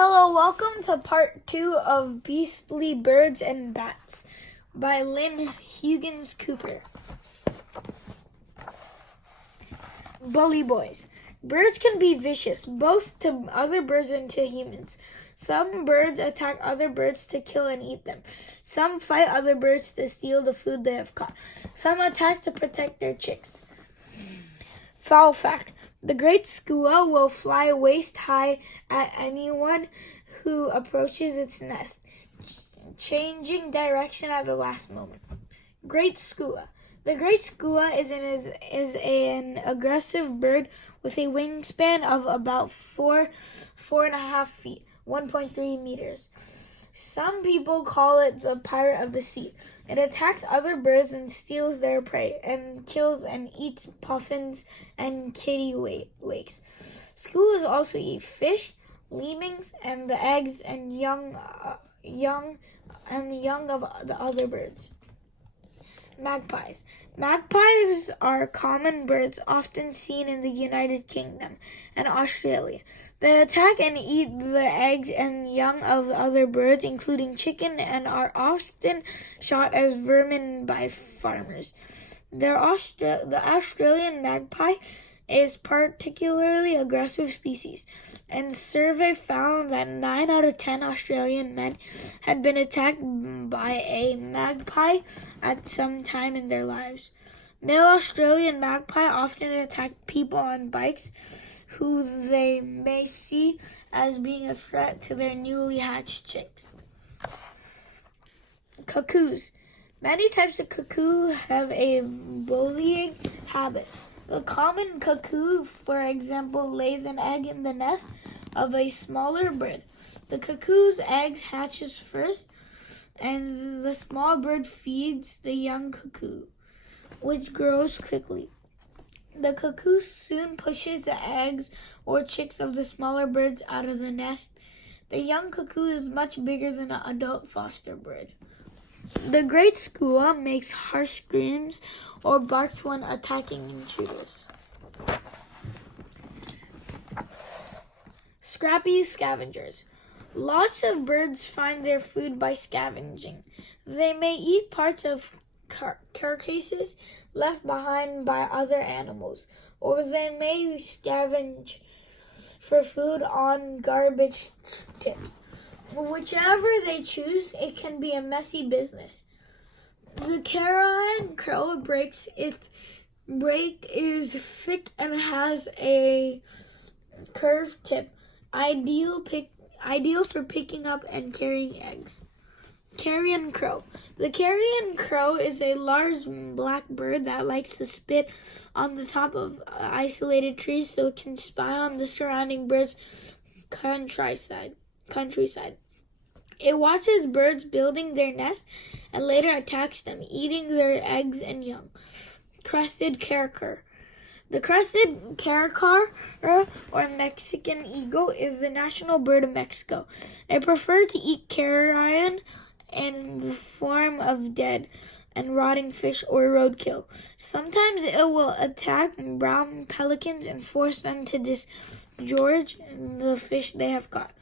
Hello, welcome to part 2 of Beastly Birds and Bats by Lynn Huggins-Cooper. Bully boys. Birds can be vicious, both to other birds and to humans. Some birds attack other birds to kill and eat them. Some fight other birds to steal the food they have caught. Some attack to protect their chicks. Fowl fact. The great skua will fly waist-high at anyone who approaches its nest, changing direction at the last moment. Great skua. The great skua is an aggressive bird with a wingspan of about 4.5 feet, 1.3 meters. Some people call it the pirate of the sea. It attacks other birds and steals their prey, and kills and eats puffins and kittiwakes. Skuas also eat fish, lemmings, and the eggs and young of the other birds. Magpies. Magpies are common birds often seen in the United Kingdom and Australia. They attack and eat the eggs and young of other birds, including chicken, and are often shot as vermin by farmers. The Australian magpie is a particularly aggressive species, and survey found that 9 out of 10 Australian men had been attacked by a magpie at some time in their lives. Male Australian magpie often attack people on bikes who they may see as being a threat to their newly hatched chicks. Cuckoos. Many types of cuckoo have a bullying habit. The common cuckoo, for example, lays an egg in the nest of a smaller bird. The cuckoo's eggs hatches first, and the small bird feeds the young cuckoo, which grows quickly. The cuckoo soon pushes the eggs or chicks of the smaller birds out of the nest. The young cuckoo is much bigger than an adult foster bird. The great skua makes harsh screams or barks when attacking intruders. Scrappy scavengers. Lots of birds find their food by scavenging. They may eat parts of carcasses left behind by other animals, or they may scavenge for food on garbage tips. Whichever they choose, it can be a messy business. The carrion crow beak is thick and has a curved tip, ideal for picking up and carrying eggs. Carrion crow. The carrion crow is a large black bird that likes to spit on the top of isolated trees so it can spy on the surrounding birds' countryside. It watches birds building their nest and later attacks them, eating their eggs and young. Crested caracal. The crested caracal, or Mexican eagle, is the national bird of Mexico. It prefers to eat carrion in the form of dead and rotting fish or roadkill. Sometimes it will attack brown pelicans and force them to disgorge the fish they have caught.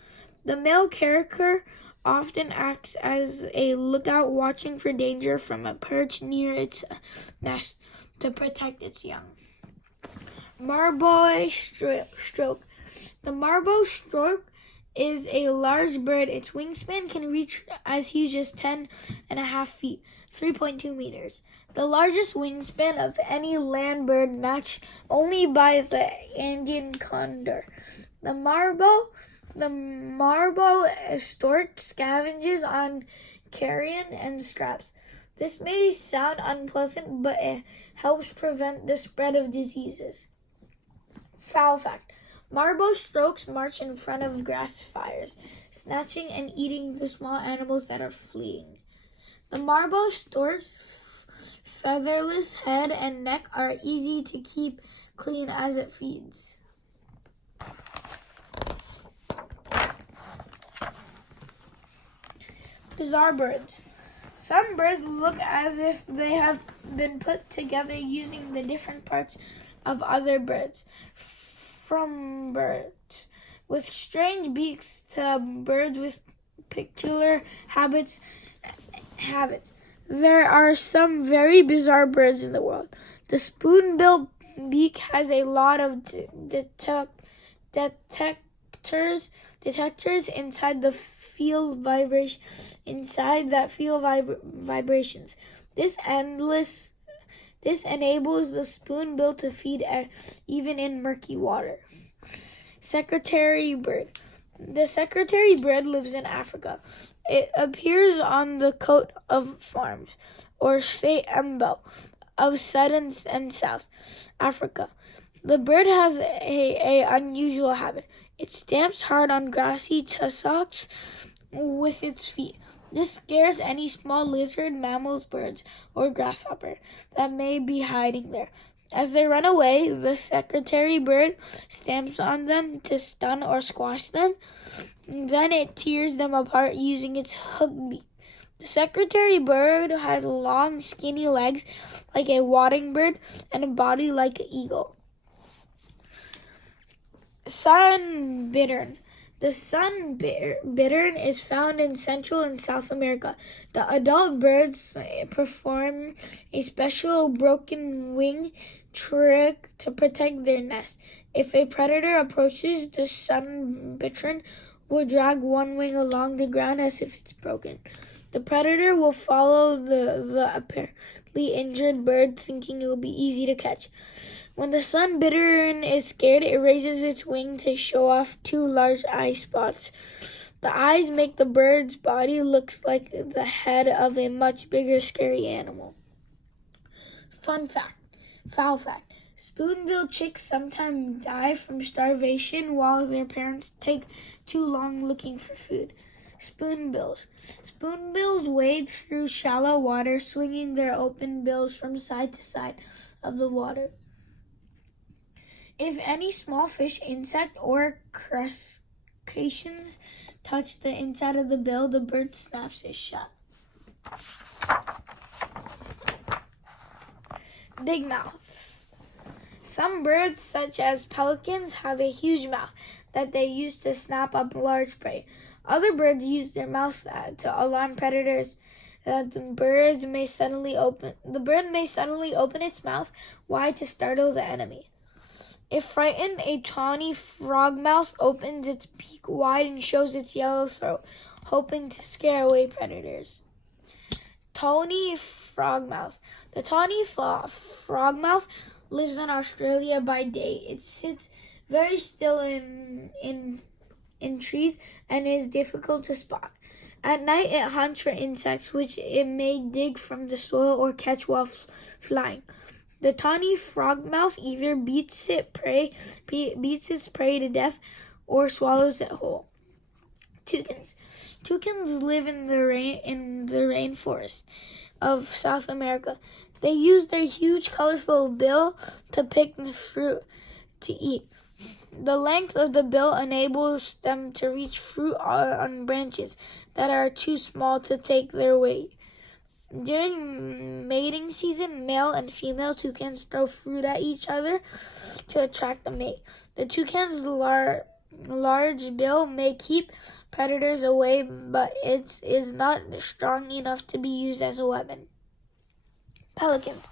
The male caracal often acts as a lookout, watching for danger from a perch near its nest to protect its young. Marboy stork. The marboy stork is a large bird. Its wingspan can reach as huge as 10.5 feet, 3.2 meters. The largest wingspan of any land bird, matched only by the Andean condor. The marboy stork scavenges on carrion and scraps. This may sound unpleasant, but it helps prevent the spread of diseases. Fowl fact. Marboy storks march in front of grass fires, snatching and eating the small animals that are fleeing. The marboy stork's featherless head and neck are easy to keep clean as it feeds. Bizarre birds. Some birds look as if they have been put together using the different parts of other birds. From birds with strange beaks to birds with peculiar habits. There are some very bizarre birds in the world. The spoonbill beak has a lot of detectors inside the field vibrations. This enables the spoonbill to feed even in murky water. Secretary bird. The secretary bird lives in Africa. It appears on the coat of farms or state emblem of Southern and South Africa. The bird has a unusual habit. It stamps hard on grassy tussocks with its feet. This scares any small lizard, mammals, birds, or grasshopper that may be hiding there. As they run away, the secretary bird stamps on them to stun or squash them. Then it tears them apart using its hooked beak. The secretary bird has long, skinny legs like a wading bird and a body like an eagle. Sun bittern. The sun bittern is found in Central and South America. The adult birds perform a special broken wing trick to protect their nest. If a predator approaches, the sun bittern will drag one wing along the ground as if it's broken. The predator will follow the apparently injured bird, thinking it will be easy to catch. When the sun bittern is scared, it raises its wing to show off two large eye spots. The eyes make the bird's body look like the head of a much bigger, scary animal. Foul fact. Spoonbill chicks sometimes die from starvation while their parents take too long looking for food. Spoonbills. Spoonbills wade through shallow water, swinging their open bills from side to side of the water. If any small fish, insect, or crustaceans touch the inside of the bill, the bird snaps it shut. Big mouths. Some birds, such as pelicans, have a huge mouth that they use to snap up large prey. Other birds use their mouth to alarm predators. The bird may suddenly open its mouth wide to startle the enemy. If frightened, a tawny frogmouth opens its beak wide and shows its yellow throat, hoping to scare away predators. Tawny frogmouth. The tawny frogmouth lives in Australia by day. It sits very still in trees and is difficult to spot. At night, it hunts for insects, which it may dig from the soil or catch while flying. The tawny frogmouth either beats its prey to death or swallows it whole. Toucans. Toucans live in the rainforest of South America. They use their huge, colorful bill to pick the fruit to eat. The length of the bill enables them to reach fruit on branches that are too small to take their weight. During mating season, male and female toucans throw fruit at each other to attract the mate. The toucan's large bill may keep predators away, but it is not strong enough to be used as a weapon. Pelicans.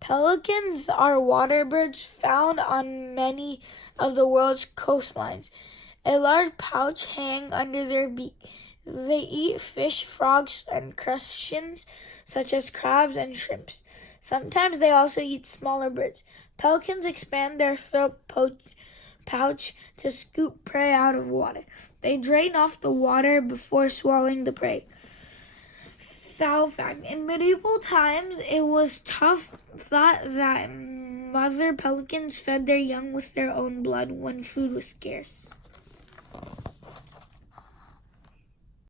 Pelicans are water birds found on many of the world's coastlines. A large pouch hangs under their beak. They eat fish, frogs, and crustaceans, such as crabs and shrimps. Sometimes they also eat smaller birds. Pelicans expand their throat pouch to scoop prey out of water. They drain off the water before swallowing the prey. Foul fact. In medieval times, it was thought that mother pelicans fed their young with their own blood when food was scarce.